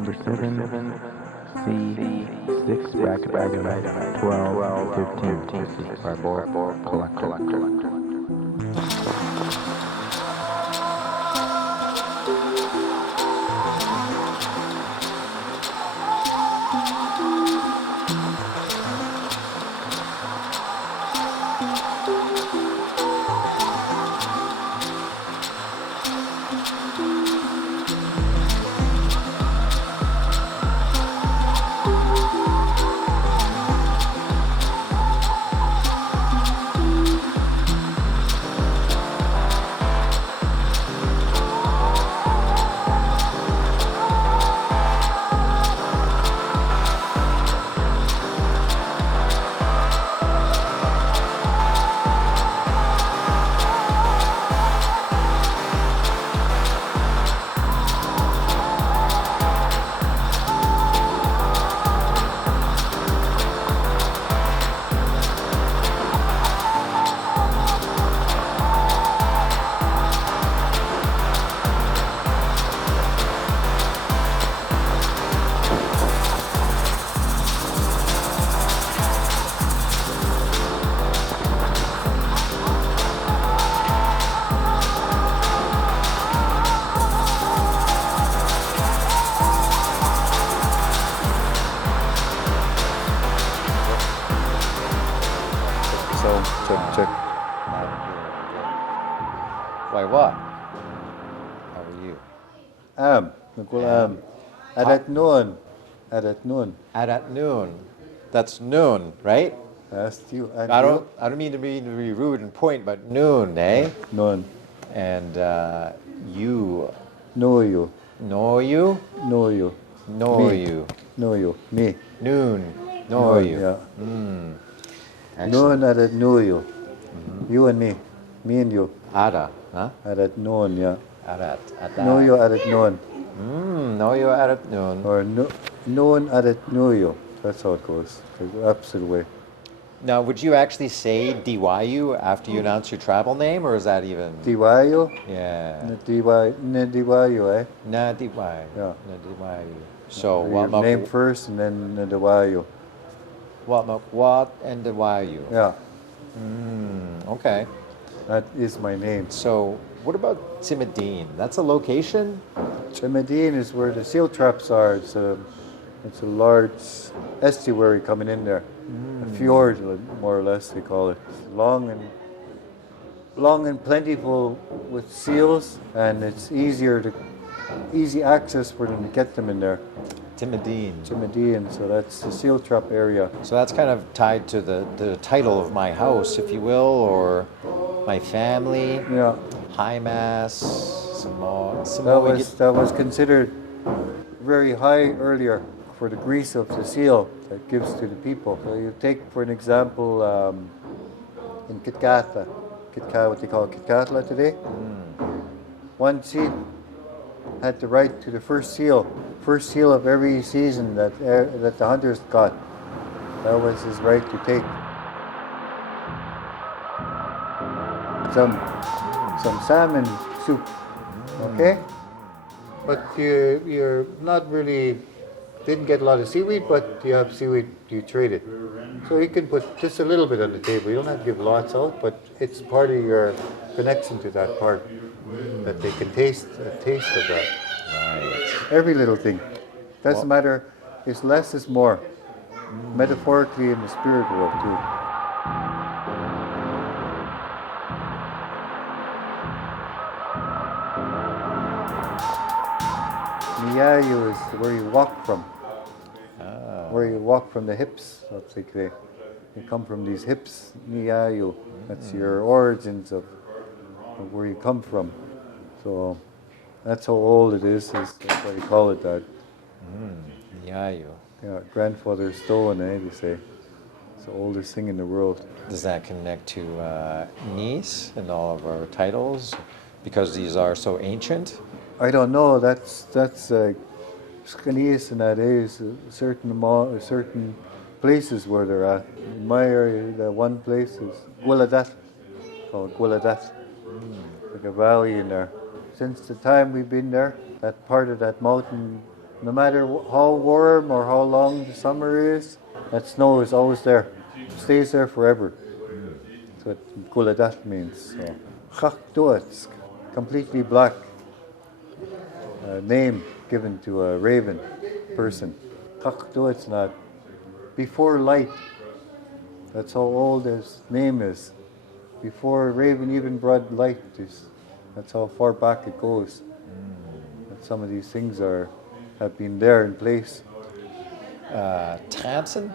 number 7, C6 bracket item 12, 15. This is Barbour Collector. Check. Why what? How are you? Nagkulam. At noon. At noon. At noon. That's noon, right? That's you. I don't mean to be rude and point, but noon, eh? Noon. And you. Know you. Know you? Know you. Know Me. you. Know you. Me. Noon. Know Noon, you. Yeah. Excellent. Noon at know you. You and me. Me and you. Ada, huh? At noon, yeah. At Know you at noon. Know you at noon. Or noon at know you. That's how it goes. The opposite way. Now, would you actually say DYU after you announce your travel name, or is that even? DYU? Yeah. DYU, eh? Na DYU. Yeah. Na DYU. So, Your name first and then DYU. What and DYU. Yeah. Okay. That is my name. So, what about Tsm'syen? That's a location? Tsm'syen is where the seal traps are. It's a large estuary coming in there. A fjord, more or less, they call it. Long and plentiful with seals, and it's easy access for them to get them in there. Tsm'syen, so that's the seal trap area. So that's kind of tied to the title of my house, if you will, or my family. Yeah. High Mass, That was considered very high earlier for the grease of the seal that gives to the people. So you take, for an example, in Kitkatla, what they call Kitkatla today. One chief had the right to the first seal of every season that the hunters got. That was his right to take some salmon soup. Okay? But you're not really, didn't get a lot of seaweed, but you have seaweed, you trade it. So you can put just a little bit on the table. You don't have to give lots out, but it's part of your connection to that part, that they can taste a taste of that. Right. Every little thing. Doesn't matter, it's less is more. Metaphorically in the spirit world too. Niyayu is where you walk from. Where you walk from the hips, let's say. They come from these hips, Niyayu. That's your origins of where you come from. So that's how old it is. That's why they call it that. Niyayu. Yeah, grandfather's stone, eh, they say. It's the oldest thing in the world. Does that connect to Nice and all of our titles? Because these are so ancient? I don't know. That's Scanias and that is certain places where they're at. In my area, the one place is Gwaladat, called Gwaladat. Like a valley in there. Since the time we've been there, that part of that mountain No matter how warm or how long the summer is, that snow is always there. It stays there forever. That's what Guladat means. So, Duetcsh, completely black. Name given to a raven person. Duetcsh, not before light. That's how old his name is. Before raven even brought light, that's how far back it goes. That some of these things have been there in place. Tsm'syen?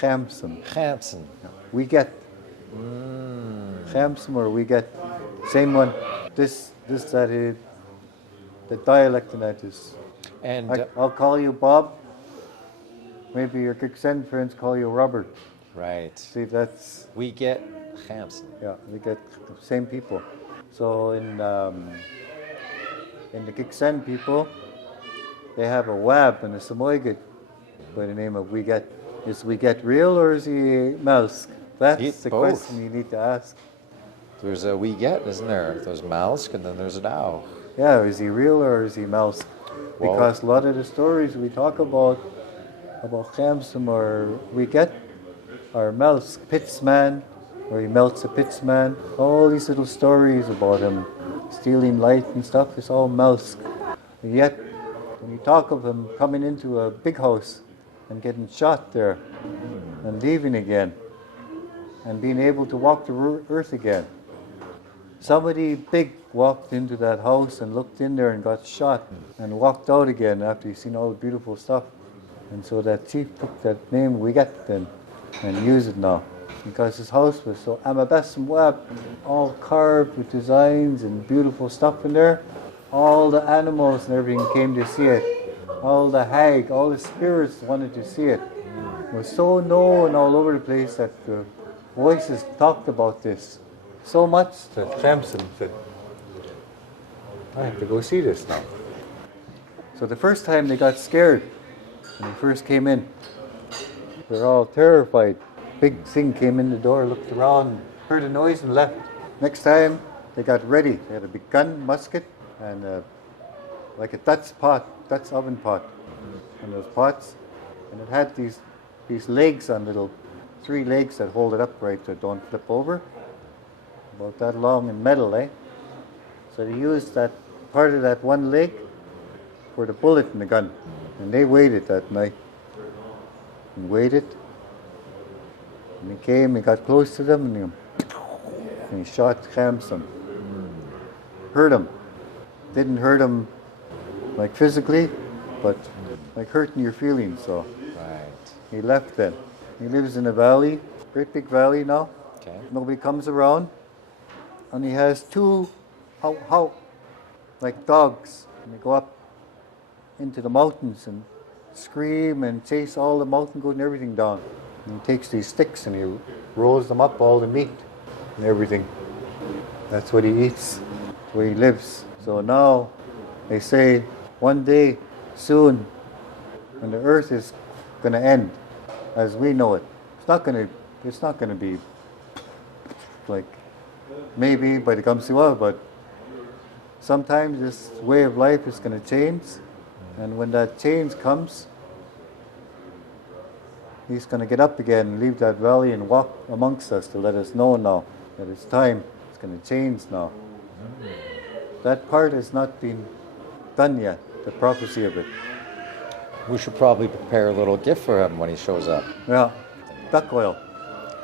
Chamsen. We get. Chamsen or we get. Same one. The dialect in that is. And I'll call you Bob. Maybe your Tsm'syen friends call you Robert. right. See, that's. We get Tsm'syen. Yeah, we get the same people. So in the Tsm'syen people, they have a Waap'm and a Sm'algyaget by the name of we get. Is we get real or is he Malsk? That's the both. question you need to ask. There's a we get, isn't there? There's Malsk and then there's an Ayaawk. Yeah, is he real or is he Malsk? Well- Because a lot of the stories we talk about Chamsen or we get are Malsk. Pitsman, where he melts a pitsman. All these little stories about him stealing light and stuff is all Malsk. And yet, when you talk of him coming into a big house and getting shot there and leaving again and being able to walk the earth again. Somebody big walked into that house and looked in there and got shot and walked out again after he's seen all the beautiful stuff. And so that chief took that name we get then and used it now. Because his house was so Waap'm, all carved with designs and beautiful stuff in there. All the animals and everything came to see it. All the hag, all the spirits wanted to see it. It was so known all over the place that the voices talked about this. So much that Samson said, I have to go see this now. So the first time they got scared, when they first came in, they were all terrified. Big thing came in the door, looked around, heard a noise and left. Next time, they got ready. They had a big gun, musket, and like a Dutch oven pot. And those pots, and it had these legs on little, 3 legs that hold it upright so it don't flip over. About that long in metal, eh? So they used that part of that one leg for the bullet in the gun. And they waited that night. And waited. And he came, he got close to them, and he shot Chamsen. Hurt him. Didn't hurt him like physically, but like hurting your feelings, so. Right. He left then. He lives in a valley, great big valley now. Okay. Nobody comes around. And he has 2 like dogs. And they go up into the mountains and scream and chase all the mountain goat and everything down. And he takes these sticks and he rolls them up, all the meat and everything. That's what he eats. That's where he lives. So now they say one day soon when the earth is going to end as we know it. It's not going to be like maybe by the Kamsiwa, but sometimes this way of life is going to change, and when that change comes, he's going to get up again and leave that valley and walk amongst us to let us know now that it's time. It's going to change now. That part has not been done yet, the prophecy of it. We should probably prepare a little gift for him when he shows up. Yeah, duck oil,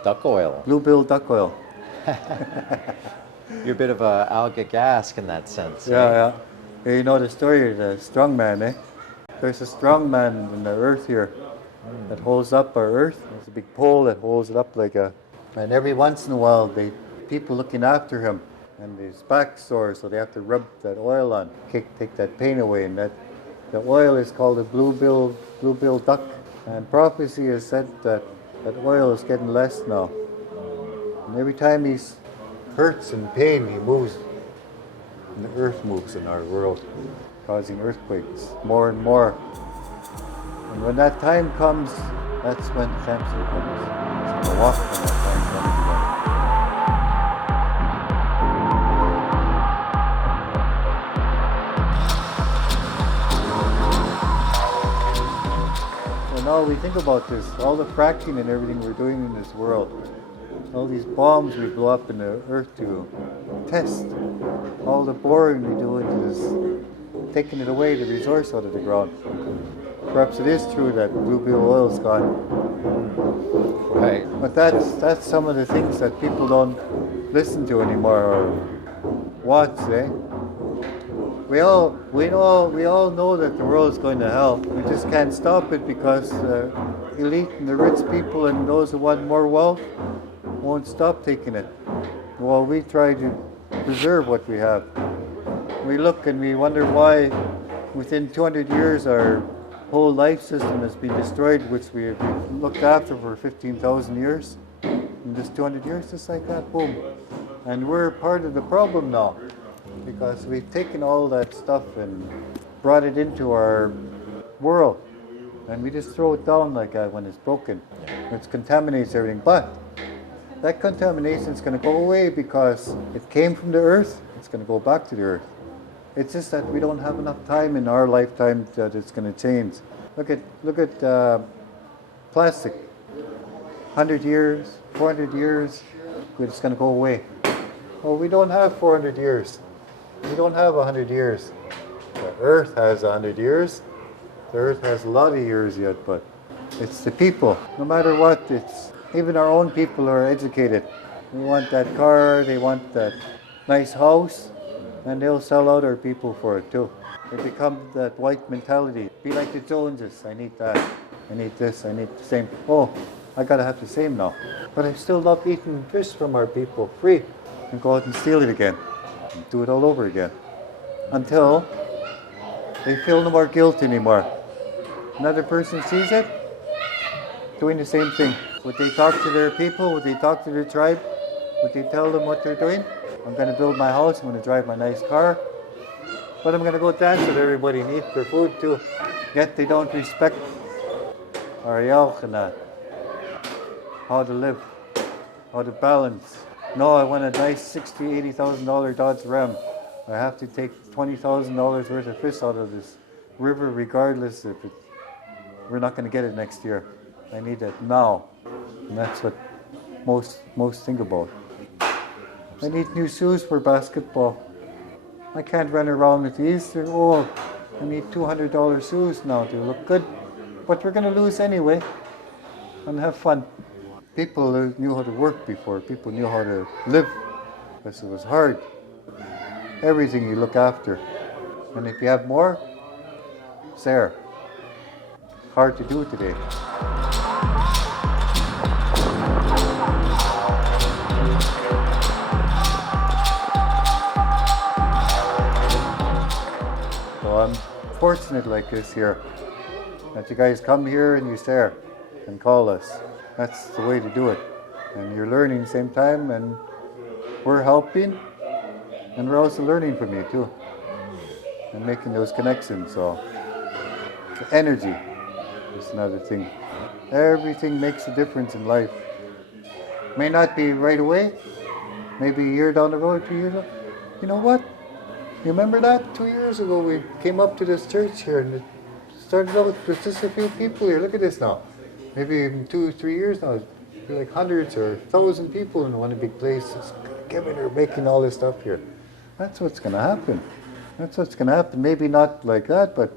Duck oil. bluebill duck oil. You're a bit of a alga gask in that sense. Yeah. You know the story of the strong man, eh? There's a strong man in the earth here that holds up our earth. There's a big pole that holds it up like a... And every once in a while, people looking after him, and his back sore, so they have to rub that oil on, take that pain away, and the oil is called a bluebill duck. And prophecy has said that oil is getting less now. And every time he hurts and pain, he moves. And the earth moves in our world, causing earthquakes more and more. And when that time comes, that's when Samson comes. He's going to walk when that time comes again. now we think about this, all the fracking and everything we're doing in this world, all these bombs we blow up in the earth to test, all the boring we do into this, taking it away, the resource out of the ground. Perhaps it is true that bluebill oil's gone. Right. But that's some of the things that people don't listen to anymore or watch, eh? We all know that the world is going to hell. We just can't stop it because the elite and the rich people and those who want more wealth won't stop taking it. While we try to preserve what we have. We look and we wonder why within 200 years our whole life system has been destroyed, which we've looked after for 15,000 years. In just 200 years, just like that, boom. And we're part of the problem now, because we've taken all that stuff and brought it into our world. And we just throw it down like that when it's broken. It contaminates everything. But that contamination is going to go away because it came from the earth. It's going to go back to the earth. It's just that we don't have enough time in our lifetime that it's going to change. Look at plastic. 100 years, 400 years, it's going to go away. Well, we don't have 400 years. We don't have 100 years. The earth has 100 years. The earth has a lot of years yet, but it's the people. No matter what, it's even our own people are educated. They want that car, they want that nice house, and they'll sell out our people for it too. They become that white mentality. Be like the Joneses. I need that. I need this. I need the same. Oh, I gotta have the same now. But I still love eating fish from our people free, and go out and steal it again, and do it all over again, until they feel no more guilt anymore. Another person sees it, doing the same thing. Would they talk to their people? Would they talk to their tribe? Would they tell them what they're doing? I'm going to build my house, I'm going to drive my nice car, but I'm going to go dance with everybody and eat their food too. Yet they don't respect our Ayaawk and that. How to live, how to balance. No, I want a nice $60,000, $80,000 Dodge Ram. I have to take $20,000 worth of fish out of this river regardless if we're not going to get it next year. I need it now. And that's what most think about. I need new shoes for basketball. I can't run around with these, they're old. I need $200 shoes now to look good. But we're going to lose anyway and have fun. People knew how to work before. People knew how to live because it was hard. Everything you look after. And if you have more, it's there. Hard to do today. So I'm fortunate like this here, that you guys come here and you stare and call us. That's the way to do it. And you're learning at the same time, and we're helping, and we're also learning from you too, and making those connections. So the energy is another thing. Everything makes a difference in life. May not be right away, maybe a year down the road, 2 years. You know what? You remember that 2 years ago we came up to this church here and it started out with just a few people here. Look at this now. Maybe even 2 or 3 years now. It'll be like hundreds or 1,000 people in one big place. It's giving or making all this stuff here. That's what's going to happen. That's what's going to happen. Maybe not like that, but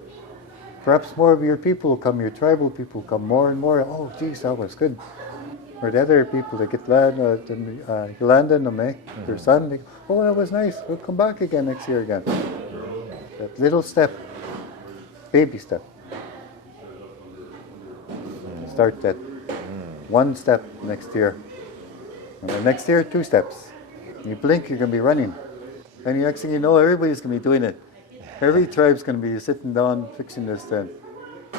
perhaps more of your people will come, your tribal people will come more and more. Oh, geez, that was good. Or the other people that get land, Yolanda and them, their son, they, oh, that was nice. We'll come back again next year again. That little step, baby step. Start that one step next year. And the next year, 2 steps. You blink, you're going to be running. And the next thing you know, everybody's going to be doing it. Every tribe's going to be sitting down, fixing this then.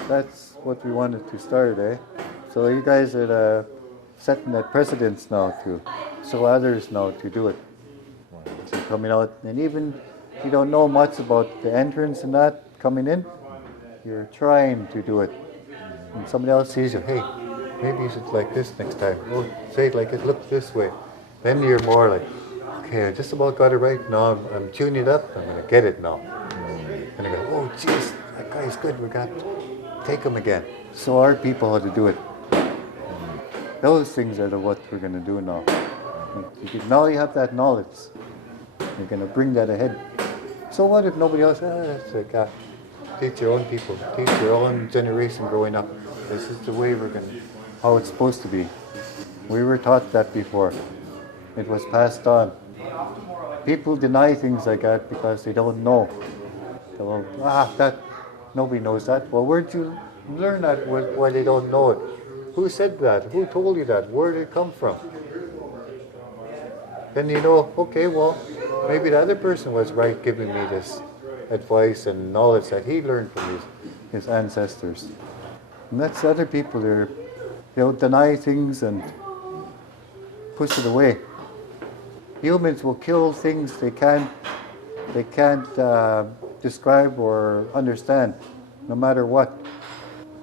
That's what we wanted to start, eh? So you guys are setting that precedence now to show others now to do it. So coming out, and even if you don't know much about the entrance and that coming in, you're trying to do it. And somebody else sees you, hey, maybe you should like this next time. Oh, say it like it, look this way. Then you're more like, okay, I just about got it right. Now I'm tuning it up, I'm going to get it now. And I go, oh, jeez, that guy's good. We got take them again. So our people how to do it. Those things are what we're going to do now. Now you have that knowledge. You're going to bring that ahead. So what if nobody else? It's like, teach your own people, teach your own generation growing up. This is the way we're going to, how it's supposed to be. We were taught that before. It was passed on. People deny things like that because they don't know. Well, that nobody knows that. Well, where'd you learn that? Why they don't know it? Who said that? Who told you that? Where did it come from? Then you know, okay, well, maybe the other person was right giving me this advice and knowledge that he learned from his ancestors. And that's other people, they'll deny things and push it away. Humans will kill things they can't describe or understand, no matter what.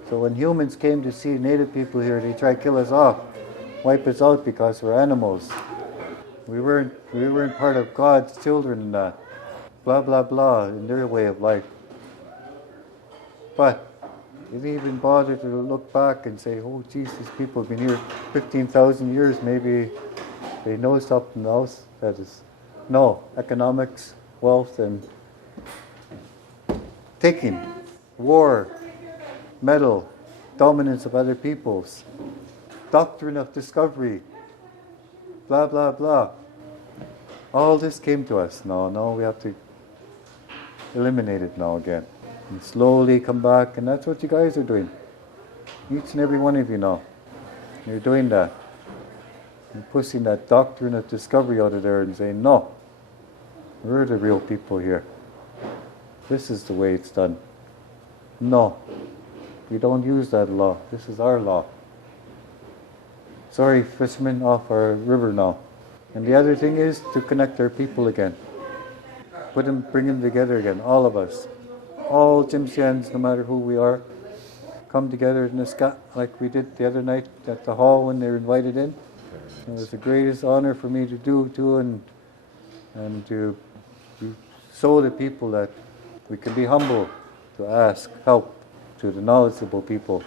So when humans came to see native people here, they tried to kill us off, wipe us out because we're animals. We weren't part of God's children, blah blah blah, in their way of life. But they didn't even bother to look back and say, oh geez, these people have been here 15,000 years, maybe they know something else. That is, no, economics, wealth, and taking, war, metal, dominance of other peoples, doctrine of discovery, blah, blah, blah. All this came to us. Now we have to eliminate it now again. And slowly come back, and that's what you guys are doing. Each and every one of you now. You're doing that. You're pushing that doctrine of discovery out of there and saying, no, we're the real people here. This is the way it's done. No, we don't use that law. This is our law. Sorry, fishermen, off our river now. And the other thing is to connect our people again. Bring them together again, all of us. All Tsm'syens, no matter who we are, come together in the sky like we did the other night at the hall when they were invited in. It was the greatest honor for me to do too, and to show the people that we can be humble to ask help to the knowledgeable people.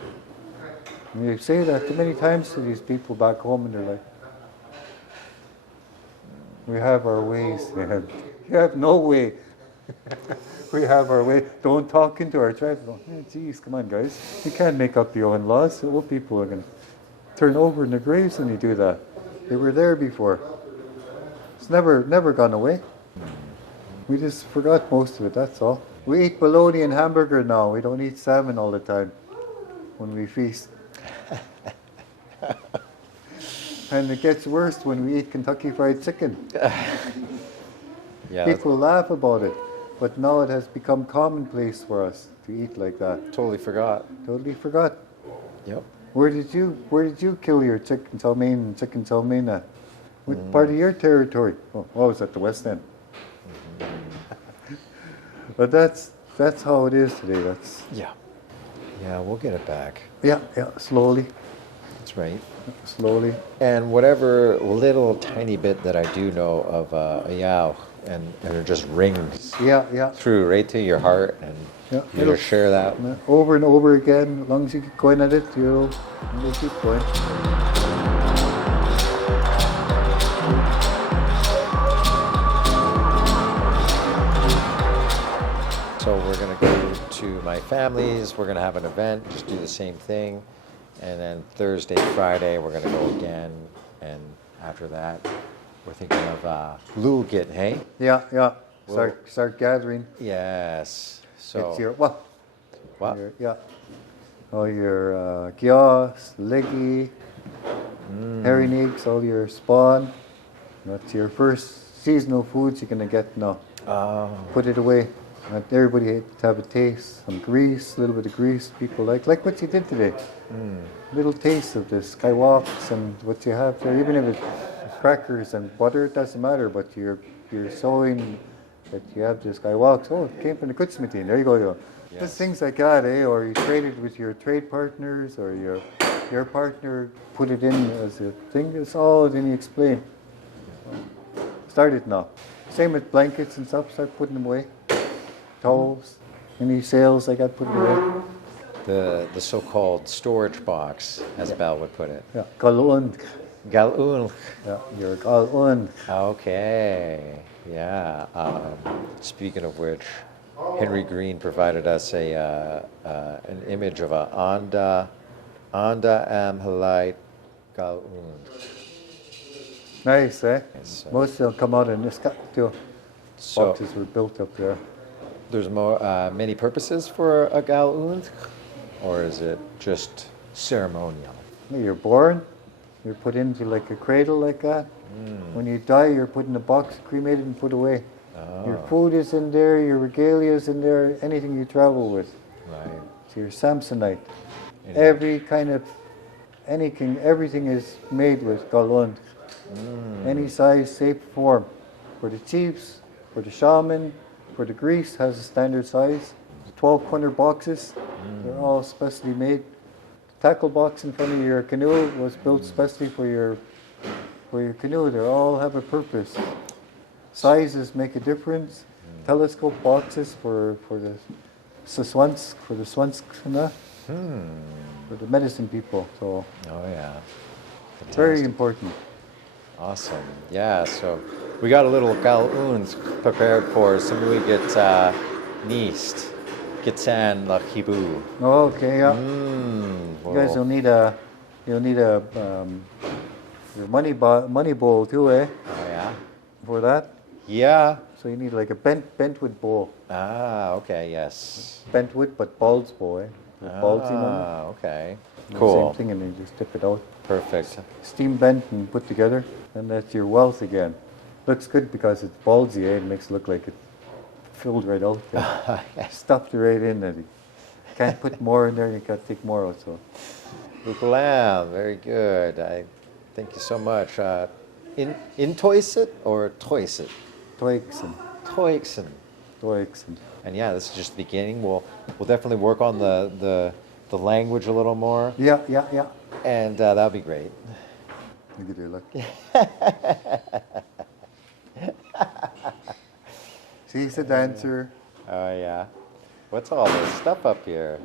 And you say that too many times to these people back home, and they're like, we have our ways. You have no way. We have our way. Don't talk into our tribe. Hey, geez, come on, guys. You can't make up your own laws. The old people are going to turn over in their graves when you do that. They were there before. It's never gone away. We just forgot most of it, that's all. We eat bologna and hamburger now. We don't eat salmon all the time when we feast. And it gets worse when we eat Kentucky Fried Chicken. Yeah, people laugh about it, but now it has become commonplace for us to eat like that. Totally forgot. Totally forgot. Yep. Where did you kill your chicken chow mein and chicken chow mein at? What part of your territory? Oh, it was at the West End. But that's how it is today. Yeah, we'll get it back. Yeah, slowly. That's right. Slowly. And whatever little tiny bit that I do know of Ayaawk, and it just rings through right to your heart, and you just share that. Over and over again, as long as you keep going at it, you'll keep going. So we're going to go to my family's, we're going to have an event, just do the same thing. And then Thursday, Friday, we're going to go again. And after that, we're thinking of Lulgit, hey? Yeah. Start gathering. Yes. So it's your, what? Your Gyax, Leggy, herring eggs, all your spawn. That's your first seasonal foods you're going to get now. Put it away. Everybody to have a taste. Some grease, a little bit of grease. People like what you did today. Little taste of this Ayaawks and what you have there. Even if it's crackers and butter, it doesn't matter. But you're showing that you have this Ayaawks. Oh, it came from the Tsm'syen. There you go. Yes. Just things like that, eh? Or you traded with your trade partners, or your partner put it in as a thing. It's all then you explain. Start it now. Same with blankets and stuff. Start putting them away. Towels. Any sales I got put away. the so-called storage box, as Belle would put it. Yeah, galun. Gal'un. Yeah, you're galun. Okay. Yeah. Speaking of which, Henry Green provided us an image of a anda am halite gal'un. Nice, eh? So- Most of them come out in this too. So Boxes were built up there. there's more many purposes for a gal'un, or is it just ceremonial? You're born, you're put into like a cradle like that. When you die, you're put in a box, cremated and put away. Your food is in there, your regalia is in there, anything you travel with. Right. So you're Samsonite. Every kind of, everything is made with galun. Any size, shape, form. For the chiefs, for the shaman, for the grease has a standard size. 1,200 boxes, they're all specially made. The tackle box in front of your canoe was built specially for your canoe. They all have a purpose. Sizes make a difference. Telescope boxes for the Tsm'syen, for the Swenskana, for the medicine people. So Oh yeah. very Fantastic. important. Awesome. Yeah. So we got a little gal'uns prepared for Sm'algyaet Neast. Gitan la Hibu. Okay, yeah. You guys will need you'll need a your money bowl too, eh? Oh yeah. For that. Yeah. So you need like a bent wood bowl. Ah. Okay. Yes. Bent wood, but bald's bowl, eh? With ballsy on it. Ah. Okay. Same Cool. thing, and then just tip it out. Perfect. Steam bent and put together, and that's your wealth again. Looks good because it's ballsy, eh? It makes it look like it filled right out. Stuffed right in there. You can't put more in there, you can't take more out. So Waap'm, very good. I thank you so much. Intoisit or toisit? Duetcsh. Toixen. And yeah, this is just the beginning. We'll definitely work on the language a little more, Yeah. and that'll be great. Look at your look. She's a dancer. Oh yeah. What's all this stuff up here?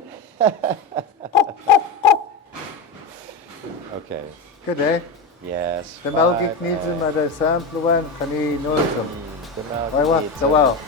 Okay. Good, eh? Yes. The Malgik needs him at a sample one, Kani knows him. The Why what? So well.